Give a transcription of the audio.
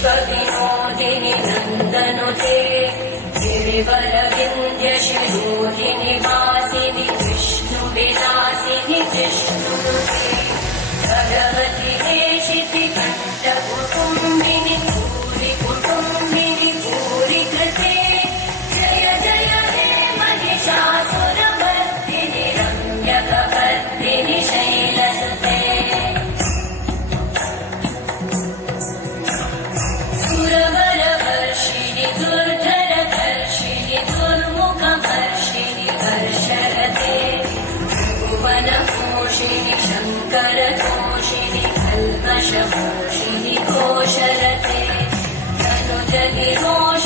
विश्वविनोदिनि नन्दनुते गिरिवरविन्द्यशिरोधिनि वासिनि विष्णुविलासिनि विष्णुनुते भगवति देशिति कण्ठकुटुम्बिनि भूरि कुटुम्बिनि भूरि कृते जय जय हे महिषासुरमर्दिनि रम्यकपर्दिनि शैलसुते सुरवरवर्षिणि दुर्धरधर्षिणि दुर्मुखमर्षिणि हर्षरते भुवनपोषिणि शङ्करतोषिणि कल्मषपोषिणि घोषरते तनुजगिरोष